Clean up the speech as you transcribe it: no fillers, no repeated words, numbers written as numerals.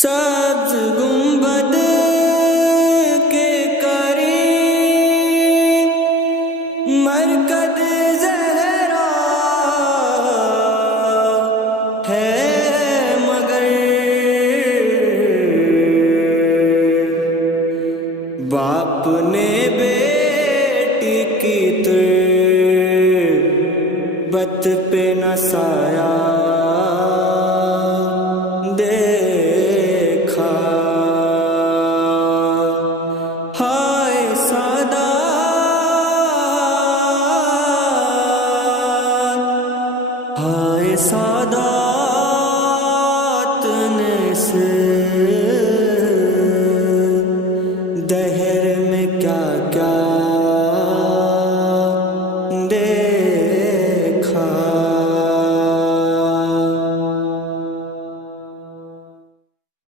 سبز گنبد کے قریب مرکز زہرا ہے، مگر باپ نے بیٹی کی تربت پہ نہ سایہ دیکھا۔ ہائے سادات، ہائے سادات نے